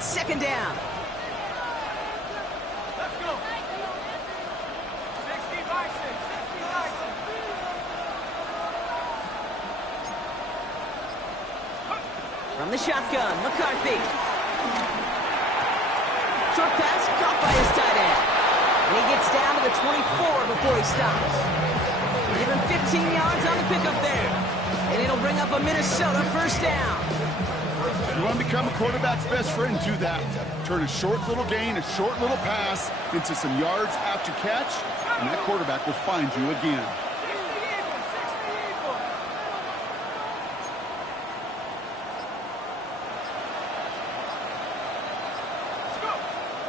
It's second down. Let's go. 65, 65. From the shotgun, McCarthy. Short pass caught by his tight end. And he gets down to the 24 before he stops. Give him 15 yards on the pickup there. And it'll bring up a Minnesota first down. You want to become a quarterback's best friend, do that. Turn a short little gain, a short little pass into some yards after catch, and that quarterback will find you again.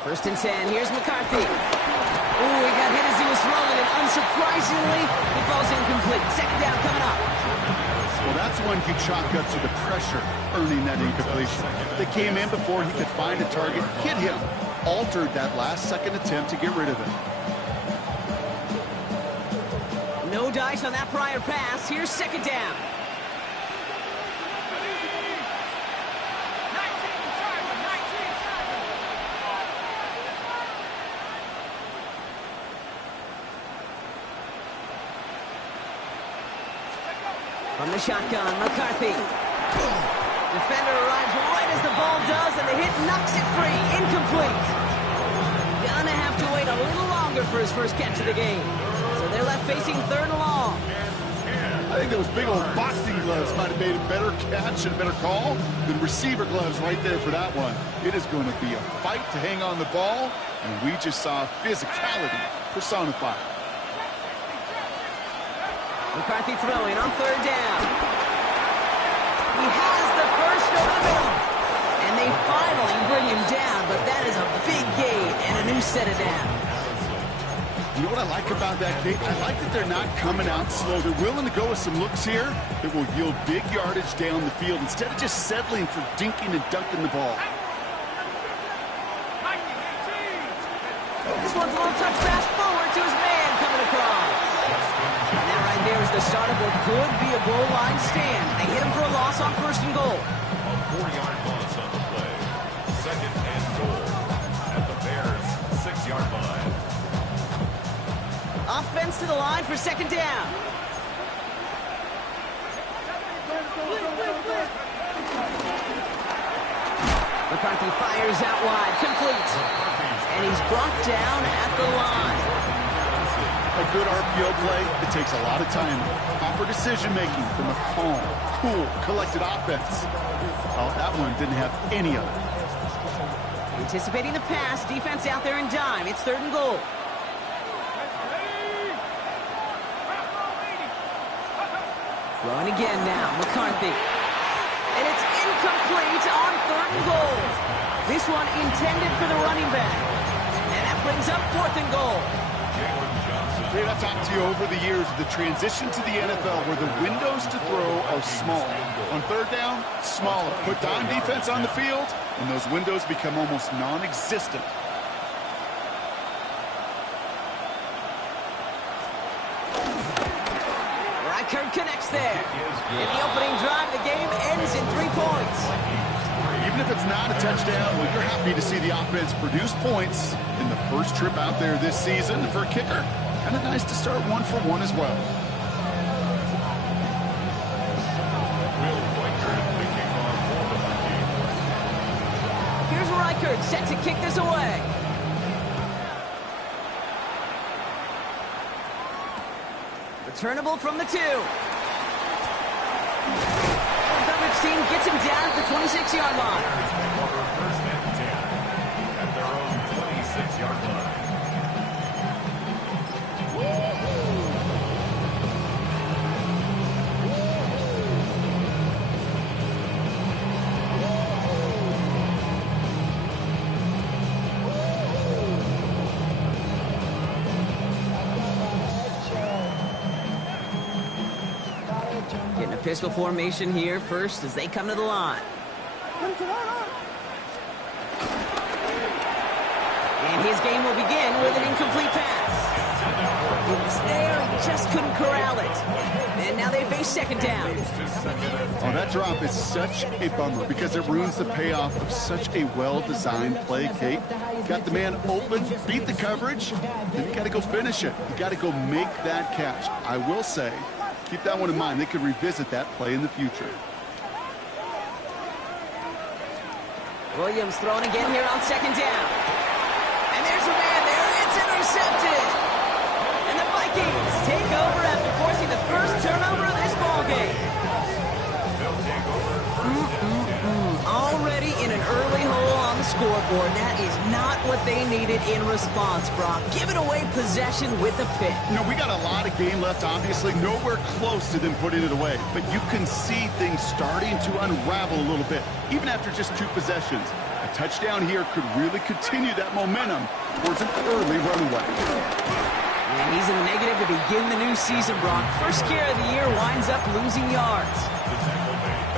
First and 10, here's McCarthy. Ooh, he got hit as he was throwing, and unsurprisingly, he falls incomplete. Second down coming up. Well, that's one he chalked up to the pressure, earning that incompletion. They came in before he could find a target, hit him, altered that last-second attempt to get rid of it. No dice on that prior pass. Here's second down. From the shotgun, McCarthy. Defender arrives right as the ball does, and the hit knocks it free. Incomplete. Gonna have to wait a little longer for his first catch of the game. So they're left facing third and long. I think those big old boxing gloves might have made a better catch and a better call than receiver gloves right there for that one. It is going to be a fight to hang on the ball, and we just saw physicality personified. McCarthy throwing on third down. He has the first over the middle. And they finally bring him down, but that is a big gain and a new set of downs. You know what I like about that, Kate? I like that they're not coming out slow. They're willing to go with some looks here that will yield big yardage down the field instead of just settling for dinking and dunking the ball. This one's a little touch pass forward to his man coming across. And that right there is the start of what could be a goal line stand. They hit him for a loss on first and goal. A 4-yard loss on the play. Second and goal at the Bears' 6-yard line. Offense to the line for second down. McCarthy fires out wide, complete. And he's brought down at the line. A good RPO play, it takes a lot of time. Proper decision-making from a calm, cool, collected offense. Oh, that one didn't have any of it. Anticipating the pass, defense out there in dime. It's third and goal. Throwing again now, McCarthy. And it's incomplete on third and goal. This one intended for the running back. And that brings up fourth and goal. Great, I've talked to you over the years of the transition to the NFL where the windows to throw are small. On third down, smaller. Put dime defense on the field, and those windows become almost non-existent. Reichard connects there. And the opening drive of the game ends in 3 points. Even if it's not a touchdown, well, you're happy to see the offense produce points in the first trip out there this season. For a kicker, kind of nice to start 1 for 1 as well. Here's Reichard set to kick this away. Returnable from the 2. Coverage team gets him down at the 26-yard line. First and 10 at their own 26-yard line. Getting a pistol formation here first as they come to the line. And his game will begin with an incomplete pass. It's there, he just couldn't corral it. And now they face second down. Oh, that drop is such a bummer because it ruins the payoff of such a well-designed play, Kate. Got the man open, beat the coverage, then you got to go finish it. You got to go make that catch. I will say, keep that one in mind. They could revisit that play in the future. Williams throwing again here on second down. And there's a man there. It's intercepted. And the Vikings take over after forcing the first turnover of this ballgame. Already in an early hole on the scoreboard. That is not what they needed in response, Brock. Giving away possession with a pick. You know, we got a lot of game left, obviously. Nowhere close to them putting it away. But you can see things starting to unravel a little bit, even after just 2 possessions. A touchdown here could really continue that momentum towards an early runaway. And he's in the negative to begin the new season, Brock. First scare of the year winds up losing yards.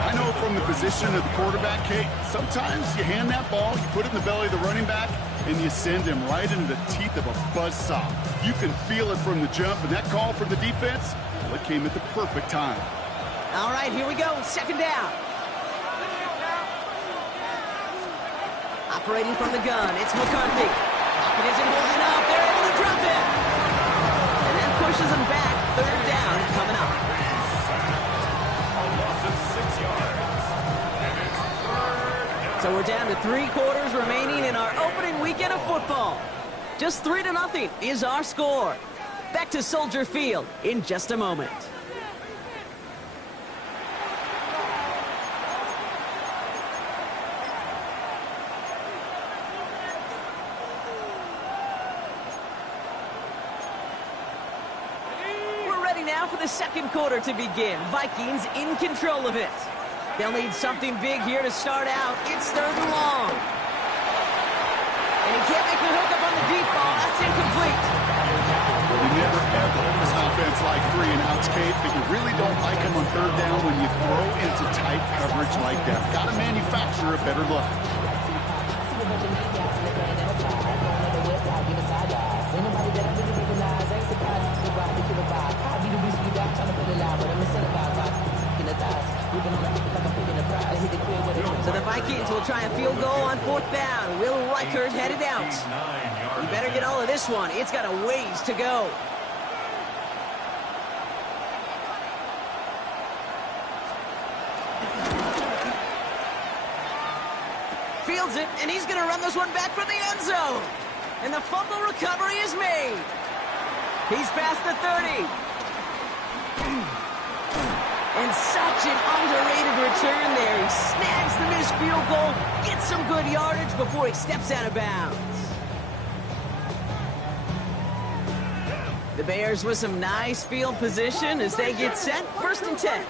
I know from the position of the quarterback, Kate, sometimes you hand that ball, you put it in the belly of the running back, and you send him right into the teeth of a buzzsaw. You can feel it from the jump, and that call from the defense, well, it came at the perfect time. All right, here we go. Second down. Operating from the gun, it's McCarthy. Pocket isn't holding up. They're able to drop it. And that pushes them back. Third down coming up. So we're down to 3 quarters remaining in our opening weekend of football. Just 3-0 is our score. Back to Soldier Field in just a moment. We're ready now for the second quarter to begin. Vikings in control of it. They'll need something big here to start out. It's 3rd and long. And he can't make the hook up on the deep ball. That's incomplete. Well, we never ever this offense like 3 and outs, Kate, but you really don't like them on 3rd down when you throw into tight coverage like that. Got to manufacture a better look. So the Vikings will try a field goal on 4th down. Will Reichert headed out. You better get all of this one. It's got a ways to go. Fields it, and he's going to run this one back for the end zone. And the fumble recovery is made. He's past the 30. And such an underrated return there. He snags the missed field goal, gets some good yardage before he steps out of bounds. The Bears with some nice field position as they get set. 1st and 10.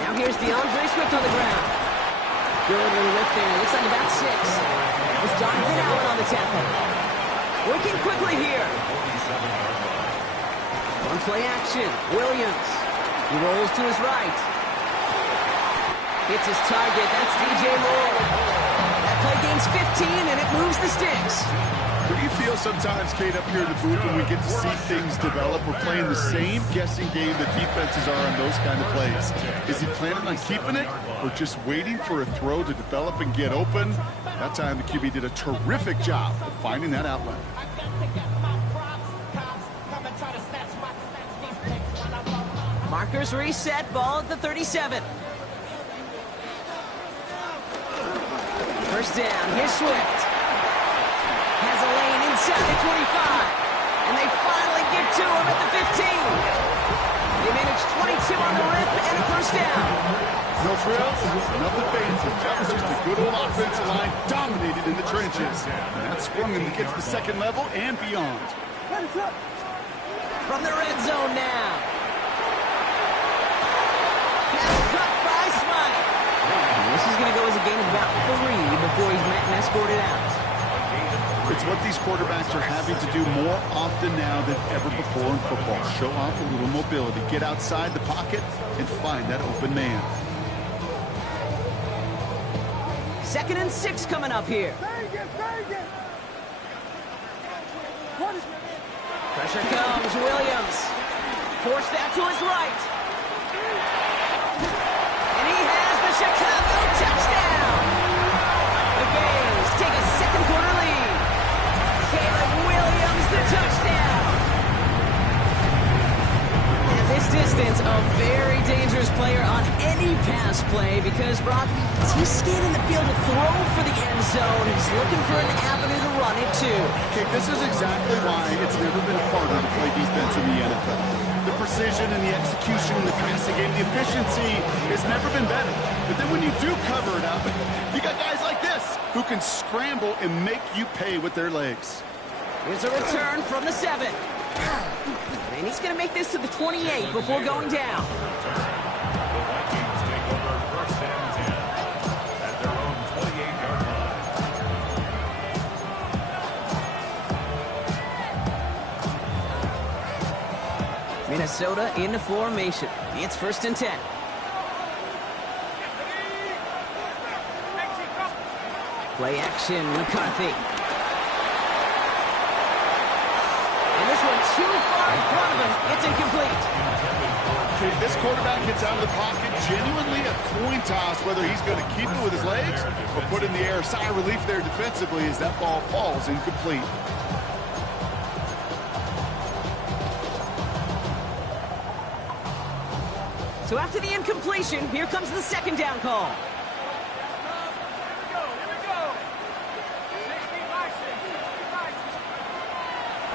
Now here's DeAndre Swift on the ground. Good little lift there. Looks like about 6. It's Jonathan Allen on the tackle. Working quickly here. On play action. Williams. He rolls to his right. Hits his target. That's DJ Moore. That play gains 15, and it moves the sticks. What do you feel sometimes, Kate, up here in the booth when we get to see things develop? We're playing the same guessing game that defenses are on those kind of plays. Is he planning on keeping it or just waiting for a throw to develop and get open? That time the QB did a terrific job of finding that outlet. Markers reset, ball at the 37. First down, here's Swift. Has a lane inside the 25. And they finally get to him at the 15. They managed 22 on the rip and a first down. No frills, nothing fancy. That was just a good old offensive line dominated in the trenches. And that sprung them to get to the second level and beyond. From the red zone now. Pass cut by Smythe. This is going to go as a gain of about 3 before he's met and escorted out. It's what these quarterbacks are having to do more often now than ever before in football. Show off a little mobility, get outside the pocket, and find that open man. 2nd and 6 coming up here. Pressure comes, Williams. Forced that to his right. And he has the Chicago touchdown. The Bears take a second quarter lead. Caleb Williams, the touchdown. At this distance, a very dangerous player on any pass play because, Brock, he's scanning the field to throw for the end zone. He's looking for an avenue to run it to. Okay, this is exactly why it's never been harder to play defense in the NFL. The precision and the execution in the passing game, the efficiency has never been better. But then when you do cover it up, you got guys like this who can scramble and make you pay with their legs. Here's a return from the 7. And he's going to make this to the 28 before going down. The Vikings take over 1st and 10 at their own 28-yard line. Minnesota into formation. It's 1st and 10. Play action, McCarthy. And this one too far in front of him. It's incomplete. Okay, this quarterback gets out of the pocket, genuinely a coin toss whether he's going to keep it with his legs or put it in the air. Sigh of relief there defensively as that ball falls incomplete. So after the incompletion, here comes the 2nd down call.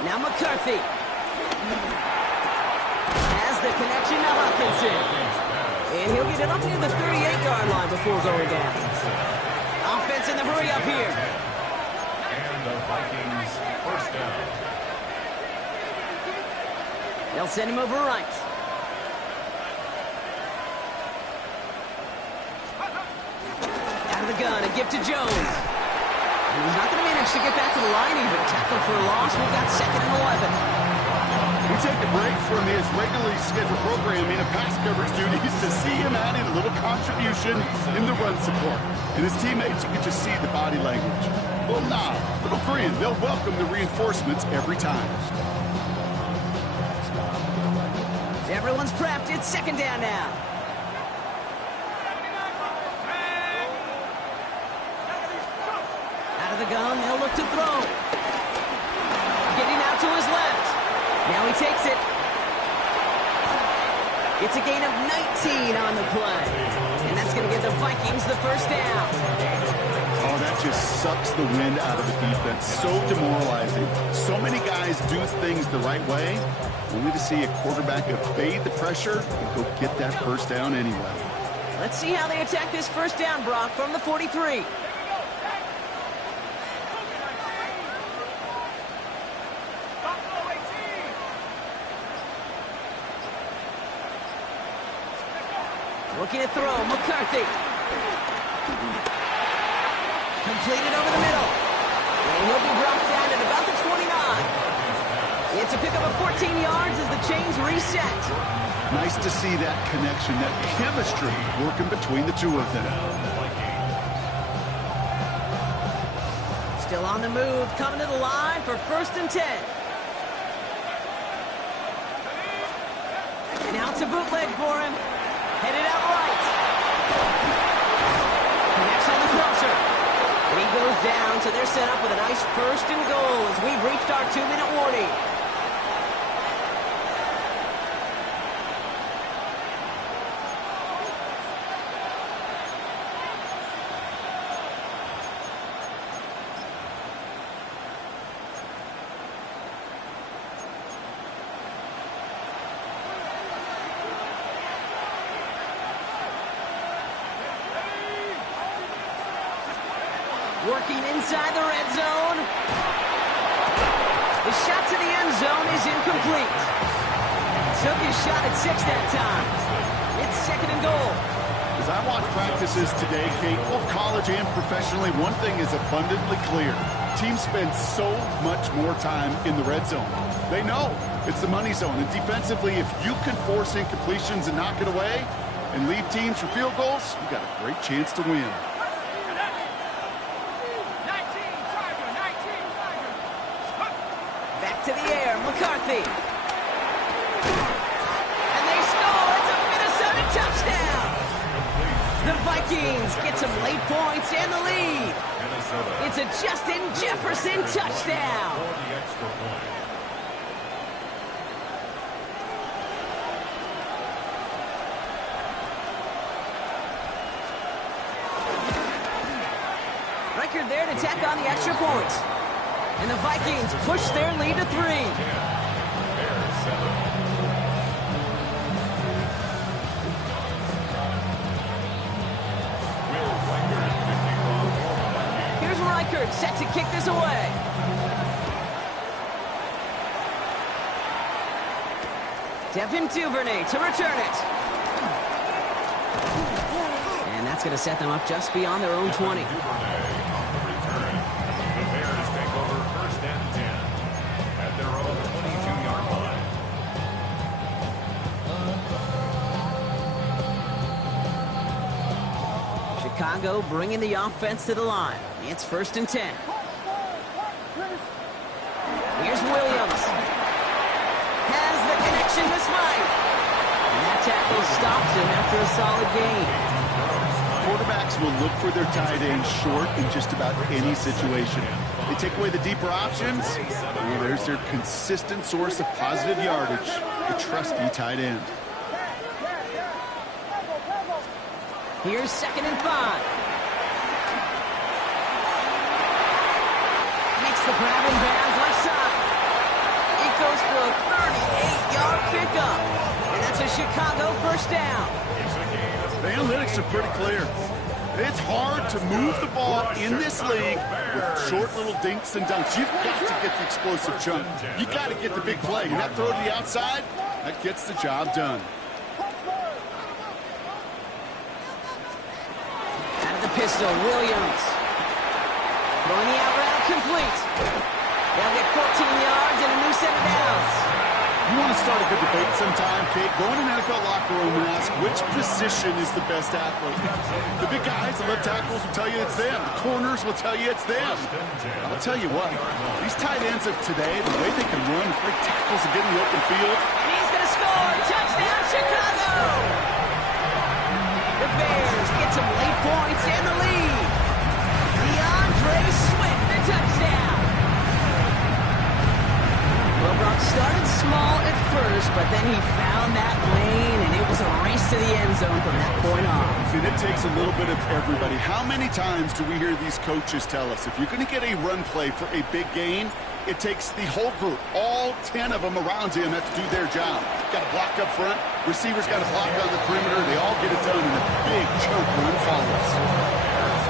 Now McCarthy has the connection to Hawkinson. And he'll get it up near the 38-yard line before going down. Offense in the hurry up here. And the Vikings 1st down. They'll send him over right. Out of the gun, a give to Jones. He's not going to manage to get back to the line even. Tackle for a loss. We've got 2nd and 11. We take a break from his regularly scheduled programming and pass coverage duties to see him adding a little contribution in the run support. And his teammates, you can just see the body language. Little nod, little grin. They'll welcome the reinforcements every time. Everyone's prepped. It's 2nd down now. Out of the gun, they'll look to throw. Getting out to his left. Now he takes it. It's a gain of 19 on the play. And that's going to give the Vikings the 1st down. Oh, that just sucks the wind out of the defense. So demoralizing. So many guys do things the right way, only to see a quarterback evade the pressure and go get that 1st down anyway. Let's see how they attack this 1st down, Brock, from the 43. Looking to throw, McCarthy. Completed over the middle. And he'll be brought down at about the 29. It's a pickup of 14 yards as the chains reset. Nice to see that connection, that chemistry working between the two of them. Still on the move, coming to the line for 1st and 10. Now it's a bootleg for him. Headed out right. Connects on the crosser. And he goes down, so they're set up with a nice 1st and goal as we've reached our 2-minute warning. Working inside the red zone. The shot to the end zone is incomplete. Took his shot at 6 that time. It's 2nd and goal. As I watch practices today, Kate, both college and professionally, one thing is abundantly clear. Teams spend so much more time in the red zone. They know it's the money zone. And defensively, if you can force incompletions and knock it away and leave teams for field goals, you've got a great chance to win. McCarthy. And they score. It's a Minnesota touchdown. The Vikings get some late points and the lead. It's a Justin Jefferson touchdown. The extra point. Record there to tack on the extra point. And the Vikings push their lead to 3. Bears 7. Will Reichard kicking off for the Vikings. Here's Reichard set to kick this away. Devin Duvernay to return it. And that's going to set them up just beyond their own 20. Duvernay on the return. The Bears take over first and 10 at their own 22-yard line. Chicago bringing the offense to the line. It's first and 10. Here's Williams. Has the connection this night. And that tackle stops him after a solid gain. Quarterbacks will look for their tight end short in just about any situation. They take away the deeper options. Well, there's their consistent source of positive yardage, the trusty tight end. Here's second and 5. Makes the grab in bounds left side. It goes for a 38-yard pickup. And that's a Chicago first down. The analytics are pretty clear. It's hard to move the ball in this league with short little dinks and dunks. You've got to get the explosive chunk. You've got to get the big play. And that throw to the outside, that gets the job done. Out of the pistol, Williams. Throwing the out route complete. They'll get 14 yards and a new set of downs. You want to start a good debate sometime, Kate? Go in an NFL locker room and ask which position is the best athlete. The big guys, the left tackles will tell you it's them. The corners will tell you it's them. I'll tell you what, these tight ends of today, the way they can run, great tackles and get in the open field. And he's going to score. Touchdown, Chicago! The Bears get some late points and the lead. DeAndre Swift, the touchdown. Well, Brock started small at first, but then he found that lane, and it was a race to the end zone from that point on. And it takes a little bit of everybody. How many times do we hear these coaches tell us, if you're going to get a run play for a big gain, it takes the whole group, all 10 of them around him have to do their job. Got to block up front, receivers got to block on the perimeter, they all get it done, and a big choke run follows.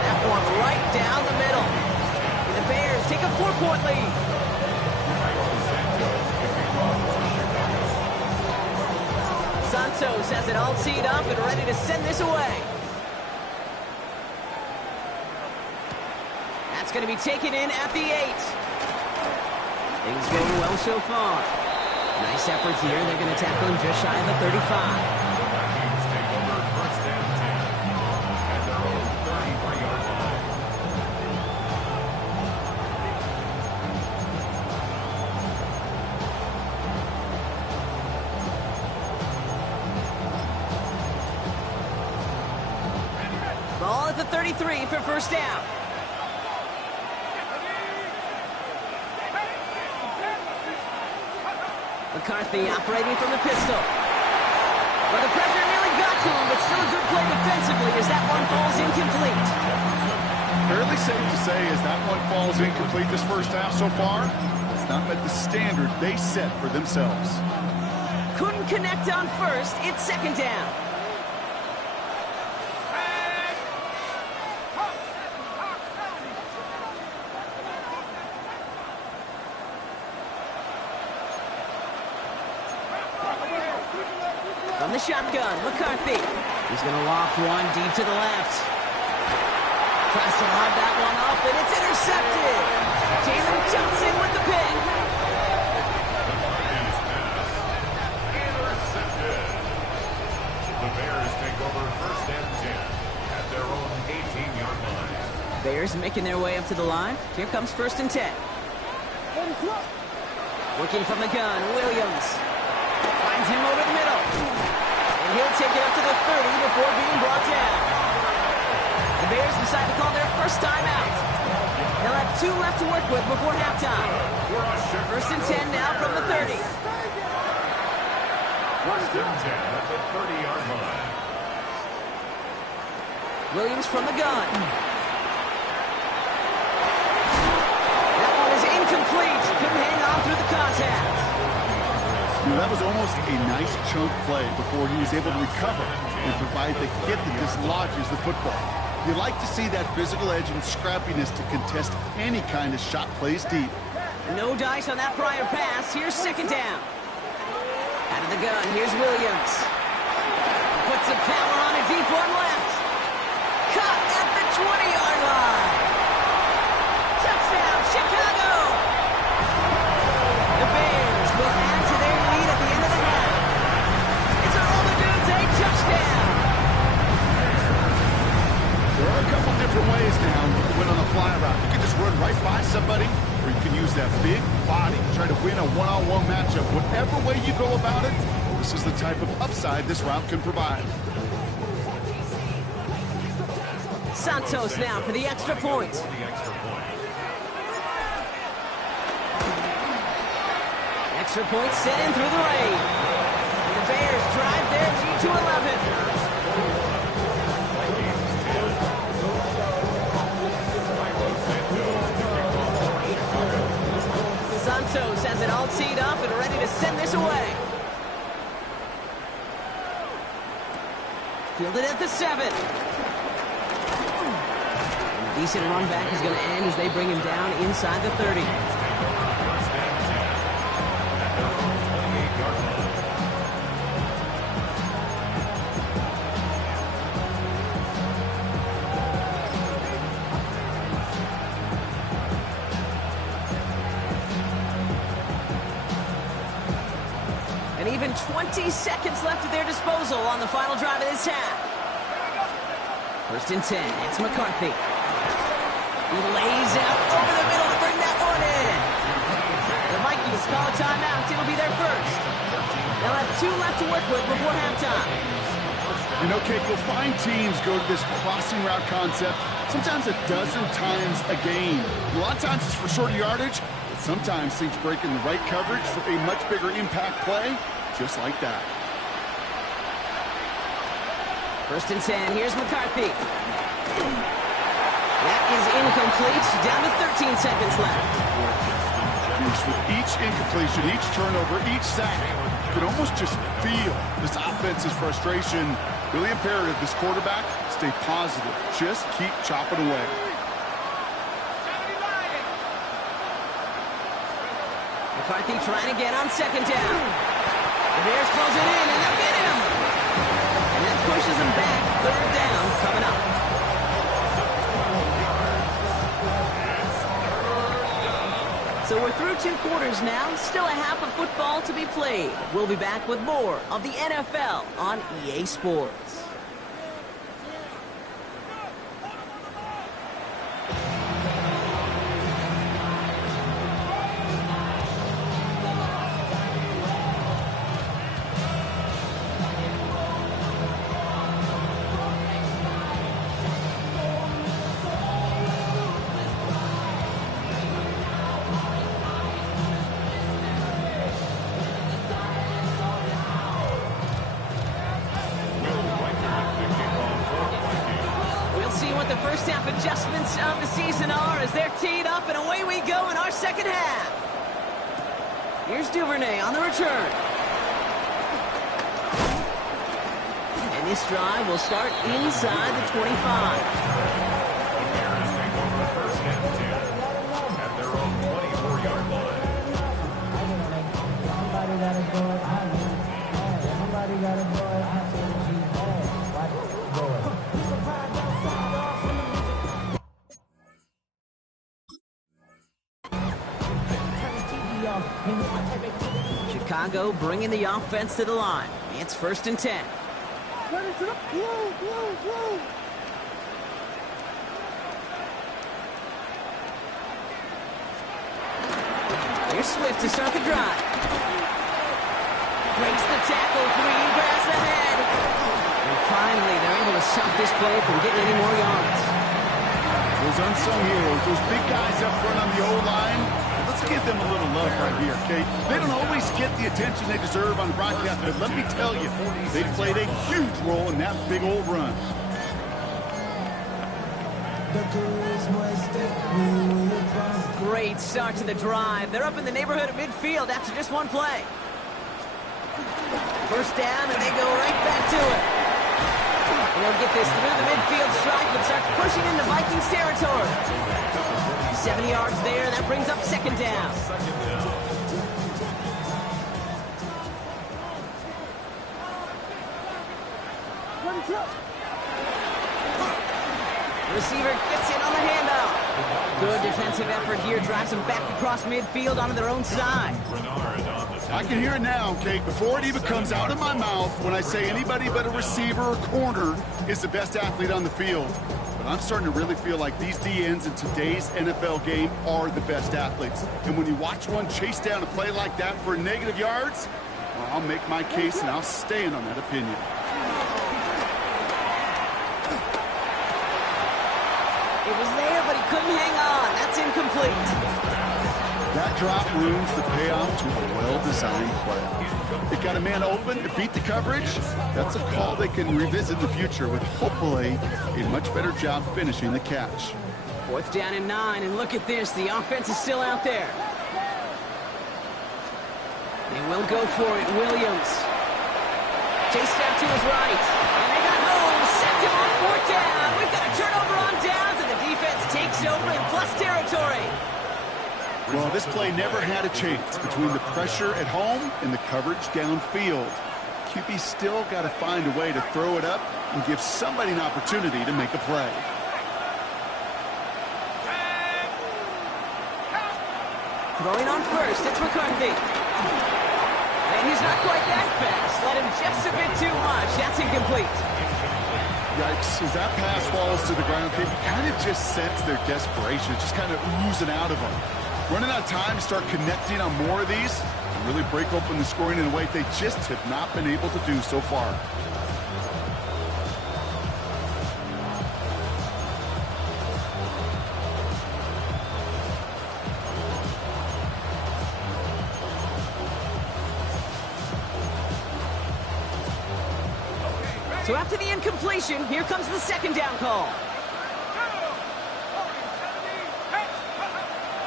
That one right down the middle. And the Bears take a 4-point lead. Santos has it all teed up and ready to send this away. That's going to be taken in at the 8. Things going well so far. Nice effort here. They're going to tackle him just shy of the 35. Vikings take over first and 10 at their own 33-yard line. Ball at the 33 for first down. McCarthy operating from the pistol. Well, the pressure nearly got to him, but still a good play defensively as that one falls incomplete. Fairly safe to say as that one falls incomplete this first half so far, it's not met the standard they set for themselves. Couldn't connect on first. It's second down. From the shotgun, McCarthy. He's going to loft one deep to the left. Tries to lob that one up, and it's intercepted. Jalen Johnson with the pick. Vikings pass. Intercepted. The Bears take over first and 10 at their own 18-yard line. Bears making their way up to the line. Here comes first and 10. Working from the gun, Williams. Finds him over the middle. And he'll take it up to the 30 before being brought down. The Bears decide to call their first time out. They'll have 2 left to work with before halftime. First and 10 now from the 30. First and 10 at the 30-yard line. Williams from the gun. That one is incomplete. Couldn't hang on through the contact. That was almost a nice chunk play before he was able to recover and provide the hit that dislodges the football. You like to see that physical edge and scrappiness to contest any kind of shot plays deep. No dice on that prior pass. Here's second down. Out of the gun, here's Williams. Puts some power on a deep one left. Caught at the 20-yard line. Touchdown, Chicago! The Bears will add to their lead at the end of the half. It's a Roller-Dudes, a touchdown! There are a couple different ways now you can win on a fly route. You can just run right by somebody, or you can use that big body to try to win a one-on-one matchup. Whatever way you go about it, this is the type of upside this route can provide. Santos now for the extra point. Extra point set in through the rain. And the Bears drive their lead to 11. Santos has it all teed up and ready to send this away. Fielded at the 7. A decent run back is going to end as they bring him down inside the 30. And even 20 seconds left at their disposal on the final drive of this half. First and 10, it's McCarthy. He lays out over the middle to bring that one in. The Vikings call a timeout. It'll be their first. They'll have 2 left to work with before halftime. You know, Kate, you'll find teams go to this crossing route concept sometimes a dozen times a game. A lot of times it's for shorter yardage, but sometimes teams break in the right coverage for a much bigger impact play, just like that. First and 10, here's McCarthy. That is incomplete, down to 13 seconds left. With each incompletion, each turnover, each sack, you can almost just feel this offense's frustration. Really imperative this quarterback stay positive. Just keep chopping away. McCarthy trying again on second down. The Bears close it in, and they'll get him. And that pushes him back. Third down coming up. So we're through 2 quarters now. Still a half of football to be played. We'll be back with more of the NFL on EA Sports. The first half adjustments of the season are as they're teed up, and away we go in our second half. Here's Duvernay on the return. And this drive will start inside the 25. Bears take over first and 10 at their own 24-yard line. Somebody got a boy, I need. Somebody got a boy, I need. Chicago bringing the offense to the line. It's first and 10. Here's Swift to start the drive. Breaks the tackle, green grass ahead. And finally, they're able to stop this play from getting any more yards. Those unsung heroes, those big guys up front on the O-line, let's give them a little love right here, okay? They don't always get the attention they deserve on the broadcast, but let me tell you, they played a huge role in that big old run. Great start to the drive. They're up in the neighborhood of midfield after just one play. First down, and they go right back to it. And they'll get this through the midfield stripe and starts pushing into Vikings territory. 7 yards there, and that brings up second down. Receiver gets in on the handoff. Good defensive effort here, drives them back across midfield onto their own side. I can hear it now, Kate, before it even comes out of my mouth when I say anybody but a receiver or corner is the best athlete on the field. But I'm starting to really feel like these DNs in today's NFL game are the best athletes. And when you watch one chase down a play like that for negative yards, well, I'll make my case and I'll stand on that opinion. It was there, but he couldn't hang on. That's incomplete. That drop ruins the payoff to a well-designed play. It got a man open to beat the coverage. That's a call they can revisit in the future with hopefully a much better job finishing the catch. 4th down and 9, and look at this. The offense is still out there. They will go for it. Williams. Chased out to his right. And they got home. Sent him on 4th down. We've got a turnover on downs, and the defense takes over in plus territory. Well, this play never had a chance between the pressure at home and the coverage downfield. QB still got to find a way to throw it up and give somebody an opportunity to make a play. Throwing on first, it's McCarthy. And he's not quite that fast. Let him just a bit too much. That's incomplete. Yikes, as that pass falls to the ground, you kind of just sense their desperation, just kind of oozing out of them. Running out of time to start connecting on more of these and really break open the scoring in a way they just have not been able to do so far. So after the incompletion, here comes the second down call.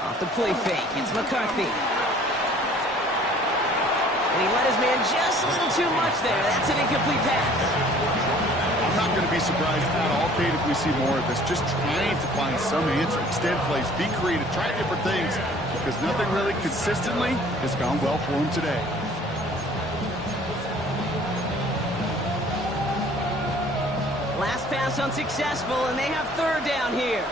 Off the play fake, it's McCarthy. And he let his man just a little too much there. That's an incomplete pass. I'm not going to be surprised at all, Kate, if we see more of this. Just trying to find some answer, extend plays, be creative, try different things, because nothing really consistently has gone well for him today. Last pass unsuccessful, and they have 3rd down here.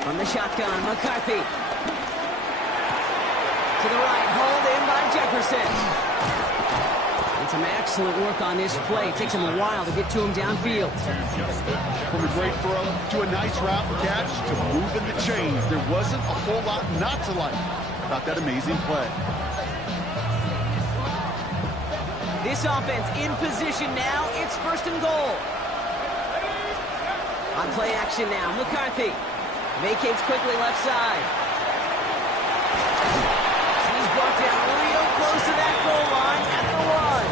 From the shotgun, McCarthy. To the right, hauled in by Jefferson. And some excellent work on this play. It takes him a while to get to him downfield. From a great throw to a nice route catch to moving the chains. There wasn't a whole lot not to like about that amazing play. This offense in position now. It's 1st and goal. On play action now, McCarthy. Vacates quickly left side. He's brought down real close to that goal line at the 1.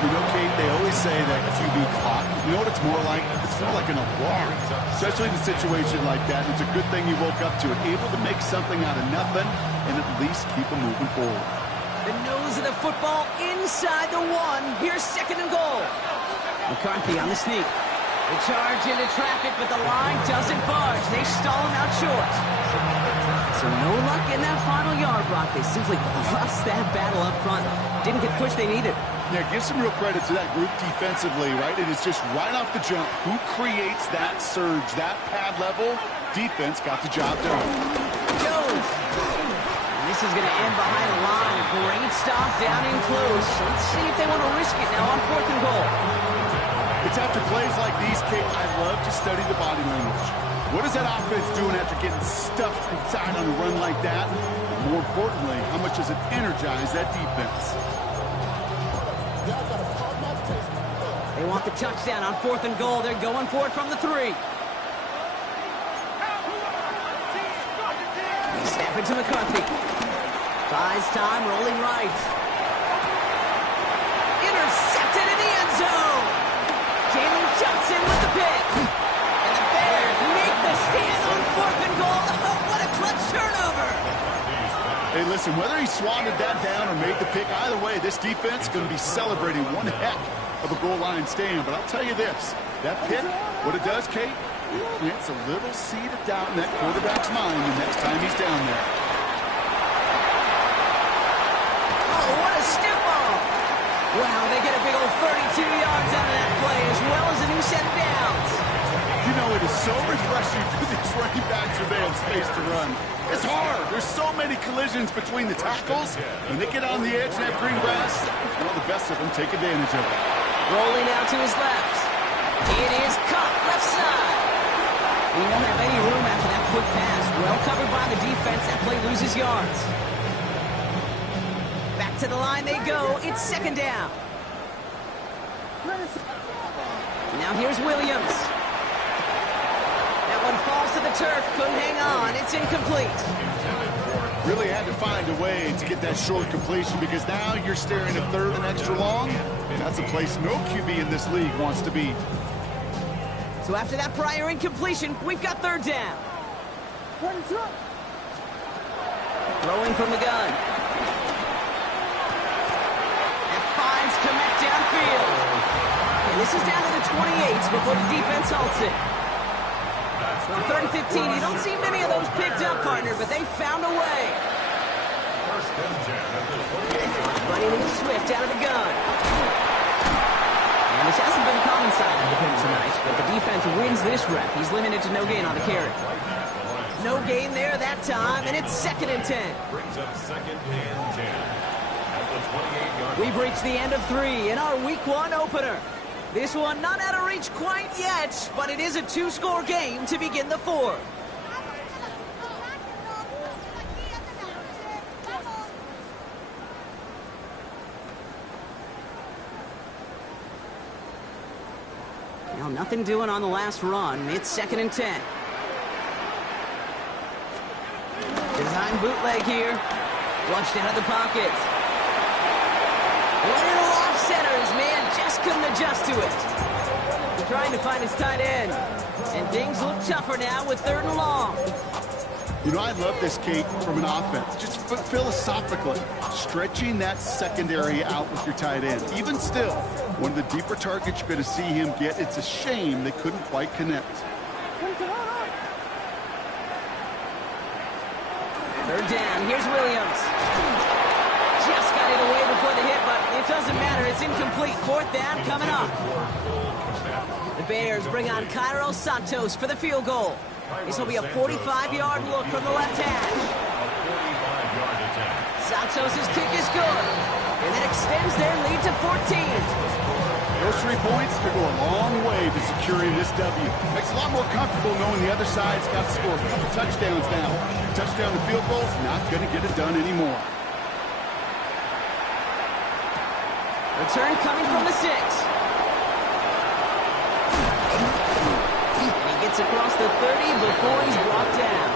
You know, Kate, they always say that QB clock. You know what it's more like? It's more like an alarm. Especially in a situation like that. It's a good thing you woke up to it. Able to make something out of nothing and at least keep them moving forward. The nose of the football inside the 1. Here's 2nd and goal. McCarthy on the sneak. They charge into traffic, but the line doesn't budge. They stall him out short. So no luck in that final yard block. They simply lost that battle up front. Didn't get the push they needed. Yeah, give some real credit to that group defensively, right? It is just right off the jump. Who creates that surge, that pad level? Defense got the job done. Jones. And this this is going to end behind the line. A great stop down in close. Let's see if they want to risk it now on 4th and goal. It's after plays like these, Kate, I love to study the body language. What is that offense doing after getting stuffed inside on a run like that? And more importantly, how much does it energize that defense? They want the touchdown on 4th and goal. They're going for it from the 3. Snap it to McCarthy. Buys time, rolling right. Intercepted in the end zone. Jalen Johnson with the pick. And the Bears make the stand on 4th and goal. Oh, what a clutch turnover. Hey, listen, whether he swatted that down or made the pick, either way, this defense is going to be celebrating one heck of a goal line stand. But I'll tell you this, that pick, what it does, Kate, it plants a little seed of doubt in that quarterback's mind the next time he's down there. Oh, what a stiff ball. Wow, they get a big old 32 yards out of that play, as well as a new set of downs. You know, it is so refreshing for these running backs when they have space to run. It's hard. There's so many collisions between the tackles. When they get on the edge and have green grass, well, the best of them take advantage of it. Rolling out to his left. It is caught left side. He won't have any room after that quick pass. Well covered by the defense. That play loses yards. Back to the line they go. It's 2nd down. Now here's Williams. That one falls to the turf. Couldn't hang on. It's incomplete. Really had to find a way to get that short completion because now you're staring at 3rd and extra long. That's a place no QB in this league wants to be. So after that prior incompletion, we've got 3rd down. Throwing from the gun. And finds Kmet downfield. And this is down to the 28 before the defense halts it. So on 3rd and 15, you don't see many of those picked up, partner, but they found a way. Running with Swift out of the gun. And this hasn't been a common sight of him tonight, but the defense wins this rep. He's limited to no gain on the carry. No gain there that time, and it's 2nd and 10. Brings up 2nd and 10 at the 28-yard line. We've reached the end of 3 in our Week 1 opener. This one not out of reach quite yet, but it is a 2-score game to begin the 4th. Now nothing doing on the last run. It's 2nd and 10. Design bootleg here. Flushed out of the pocket. Little off-centers, man, just couldn't adjust to it. Trying to find his tight end. And things look tougher now with 3rd and long. You know, I love this, Kate, from an offense. Just philosophically, stretching that secondary out with your tight end. Even still, one of the deeper targets you're going to see him get. It's a shame they couldn't quite connect. 3rd down. Here's Williams. Just got it away before the hit, but it doesn't matter. It's incomplete. 4th down coming up. The Bears bring on Cairo Santos for the field goal. This will be a 45-yard look from the left hash. Santos' kick is good. And that extends their lead to 14. Those 3 points could go a long way to securing this W. Makes it a lot more comfortable knowing the other side's got to score a couple touchdowns now. Touchdown the field goal's not going to get it done anymore. Return coming from the 6. And he gets across the 30 before he's brought down.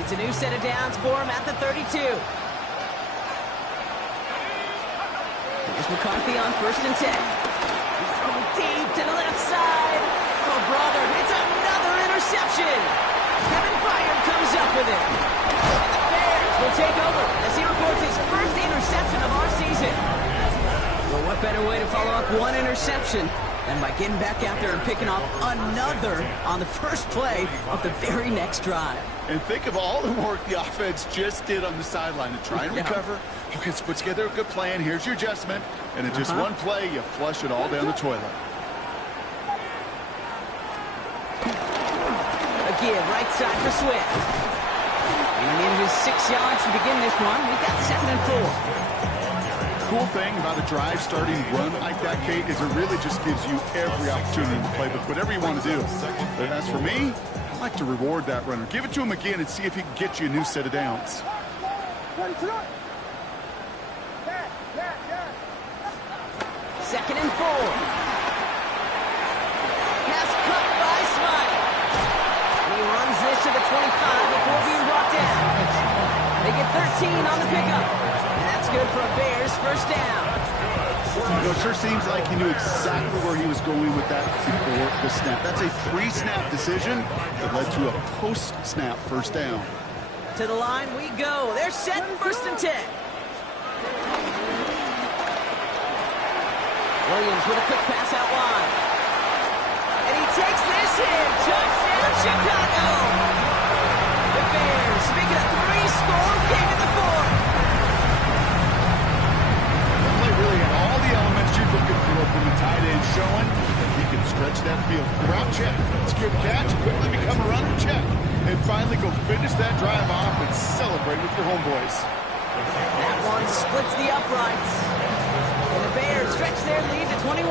It's a new set of downs for him at the 32. Here's McCarthy on 1st and 10. He's throwing deep to the left side. Oh, brother, it's another interception. Kevin Byard comes up with it. And the Bears will take over as he records his first interception of our season. Well, what better way to follow up one interception than by getting back out there and picking off another on the first play of the very next drive. And think of all the work the offense just did on the sideline to try and recover. Okay, let's put together a good plan. Here's your adjustment. And in just one play, you flush it all down the toilet. give, right side for Swift. And he needed his 6 yards to begin this one. We've got 2nd and 4. Cool thing about a drive starting run like that, Kate, is it really just gives you every opportunity to play with whatever you want to do. But as for me, I like to reward that runner. Give it to him again and see if he can get you a new set of downs. 2nd and 4. Pass cut by Smythe. And he runs this to the 25 before being brought down. They get 13 on the pickup. And that's good for a Bears first down. You know, it sure seems like he knew exactly where he was going with that before the snap. That's a pre-snap decision that led to a post-snap first down. To the line we go. They're set, 1st and 10. Williams with a quick pass out wide. And he takes this in. Touchdown, Chicago! The Bears make it a 3-score game in the 4th. The play really had all the elements you're looking for from the tight end, showing that he can stretch that field. Route check, secure the catch, quickly become a runner check, and finally go finish that drive off and celebrate with your homeboys. That one splits the uprights. And the Bears stretch their lead to 21.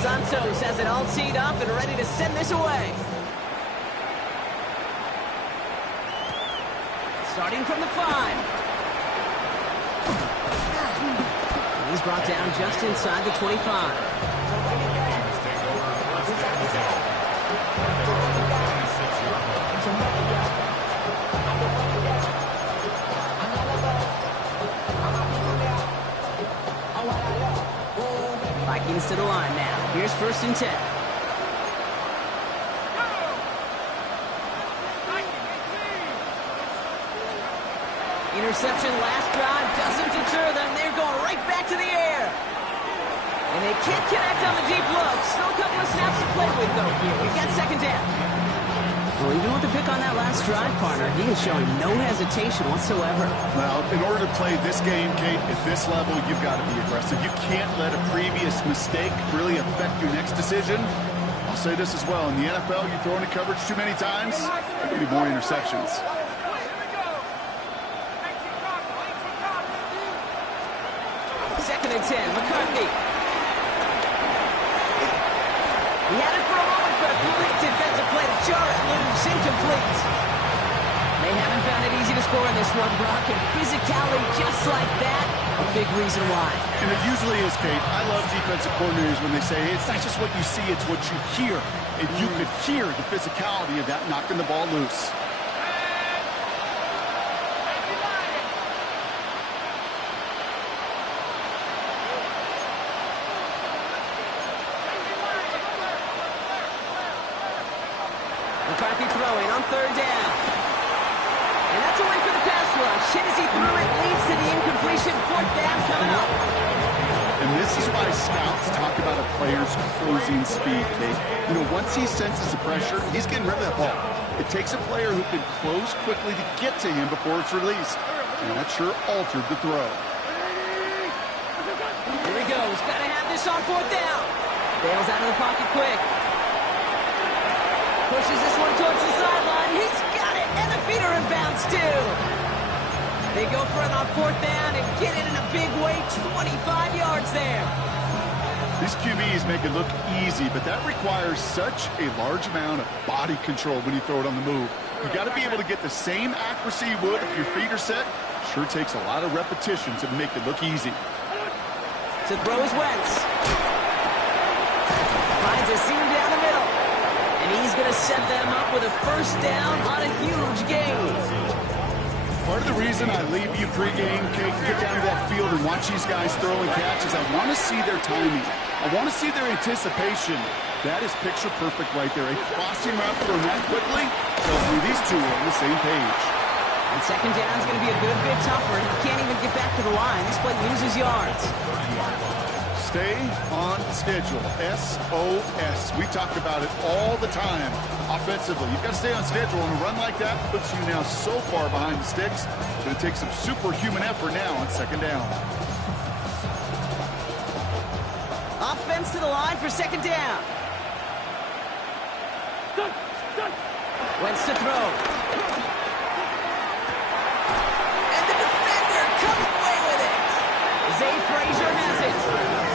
Santos has it all teed up and ready to send this away. Starting from the 5. And he's brought down just inside the 25. Vikings to the line now. Here's 1st and 10. Interception last drive doesn't deter them. They're going right back to the air. And they can't connect on the deep look. Still a couple of snaps to play with, though, here. We've got 2nd down. Well, even with the pick on that last drive, partner, he is showing no hesitation whatsoever. Well, in order to play this game, Kate, at this level, you've got to be aggressive. You can't let a previous mistake really affect your next decision. I'll say this as well. In the NFL, you throw into coverage too many times, there'll be more interceptions. 2nd and 10, McCarthy. He had it for a moment, but a great defensive play to jar it loose, incomplete. They haven't found it easy to score in this one, Brock, and physicality just like that, a big reason why. And it usually is, Kate. I love defensive coordinators when they say, hey, it's not just what you see, it's what you hear. And you could hear the physicality of that knocking the ball loose. McCarthy throwing on 3rd down. And that's a win for the pass rush. Hit as he threw it, leads to the incompletion. 4th down coming up. And this is why scouts talk about a player's closing speed, Kate. You know, once he senses the pressure, he's getting rid of that ball. It takes a player who can close quickly to get to him before it's released. And that sure altered the throw. Here he goes. Got to have this on 4th down. Bails out of the pocket quick. Pushes this one towards the sideline. He's got it. And the feet are in bounds, too. They go for it on 4th down and get it in a big way. 25 yards there. These QBs make it look easy, but that requires such a large amount of body control when you throw it on the move. You got to be able to get the same accuracy you would if your feet are set. Sure takes a lot of repetition to make it look easy. To throw is Wentz. Finds a seam down the middle. And he's going to set them up with a 1st down on a huge gain. Part of the reason I leave you pregame, Kate, get down to that field and watch these guys throw and catch is I want to see their timing. I want to see their anticipation. That is picture perfect right there. A crossing route thrown that quickly tells me these two are on the same page. And 2nd down is going to be a good bit tougher. He can't even get back to the line. This play loses yards. Stay on schedule. SOS. We talk about it all the time. Offensively, you've got to stay on schedule, and a run like that puts you now so far behind the sticks. It's going to take some superhuman effort now on 2nd down. Offense runs to the line for second down. Wentz to throw. And the defender comes away with it. Zay Frazier has it.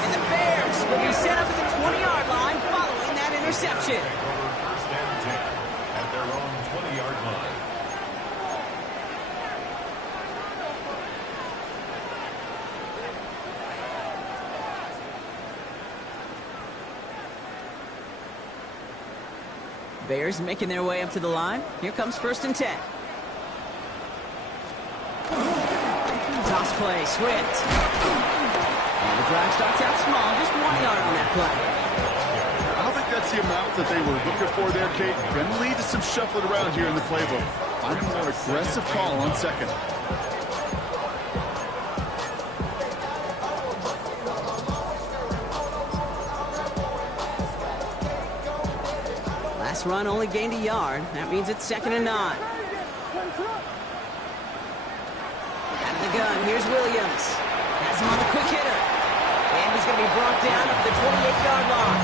And the Bears will be set up at the 20-yard line following that interception. First and 10 at their own 20-yard line. Bears making their way up to the line. Here comes first and 10. Toss play, Swift. And the drive starts out small, just 1 yard on that play. I don't think that's the amount that they were looking for there, Kate. Going to lead to some shuffling around here in the playbook. Find a more aggressive call on second. Last run only gained a yard. That means it's second and 9. Out of the gun, here's Williams. Has him on the quick hitter. And he's going to be brought down up the 28-yard line.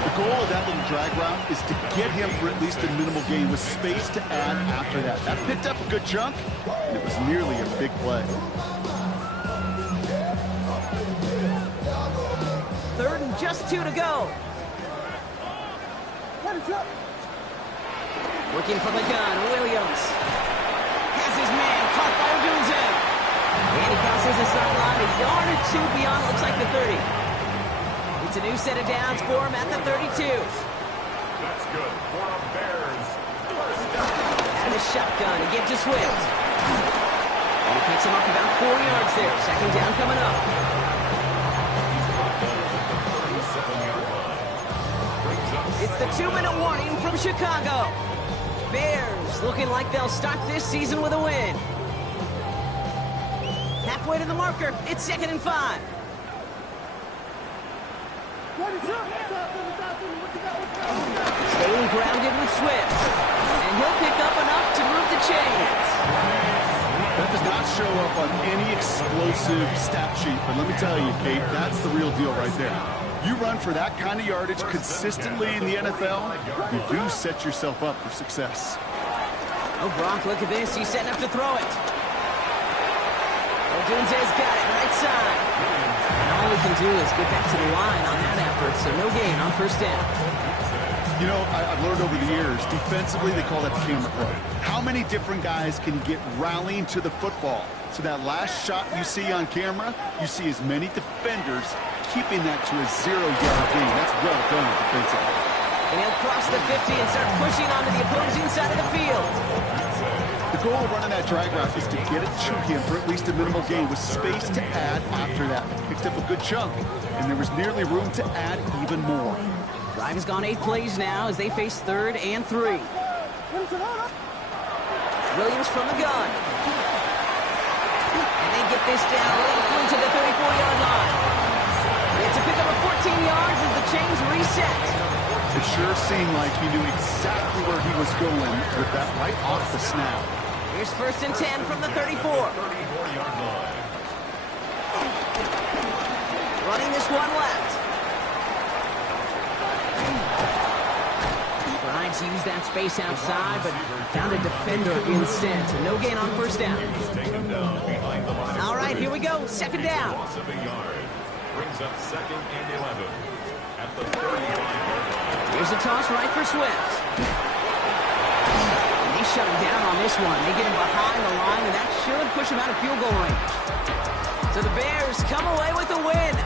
The goal of that little drag route is to get him for at least a minimal gain with space to add after that. That picked up a good chunk, and it was nearly a big play. Third and just 2 to go. Looking for the gun, Williams. Has his man caught by Odunze. And he crosses the sideline a yard or 2 beyond, looks like the 30. It's a new set of downs for him at the 32. That's good for the Bears. First down. Out of the shotgun, he gives to Swift. And he picks him up about 4 yards there. Second down coming up. It's the 2-minute warning from Chicago. Bears looking like they'll start this season with a win. Halfway to the marker, it's second and 5. Staying grounded with Swift. And he'll pick up enough to move the chains. That does not show up on any explosive stat sheet, but let me tell you, Kate, that's the real deal right there. You run for that kind of yardage consistently in the NFL, you do set yourself up for success. Oh, Brock, look at this. He's setting up to throw it. Odunze's got it, right side. And all we can do is get back to the line on that effort, so no gain on first down. You know, I've learned over the years, defensively, they call that the camera play. How many different guys can you get rallying to the football? So that last shot you see on camera, you see as many defenders keeping that to a 0-yard gain. That's well done defensively. And he'll cross the 50 and start pushing onto the opposing side of the field. The goal of running that drag route is to get it to him for at least a minimal gain with space to add after that. Picked up a good chunk, and there was nearly room to add even more. Drive has gone 8 plays now as they face 3rd and 3. Williams from the gun. And they get this down roughly to the 34-yard line. It's a pickup of 14 yards as the chains reset. It sure seemed like he knew exactly where he was going with that right off the snap. Here's first and 10 from the 34. 34-yard line. Running this one left. Trying to use that space outside, but found a defender instead. So no gain on first down. Taken down behind the line. All right, here we go. Second down. Loss of a yard. Brings up second and 11 at the 35-yard line. Here's a toss right for Swift. And they shut him down on this one. They get him behind the line, and that should push him out of field goal range. So the Bears come away with a win.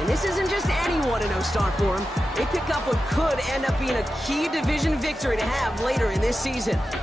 And this isn't just any 1-0 start for them. They pick up what could end up being a key division victory to have later in this season.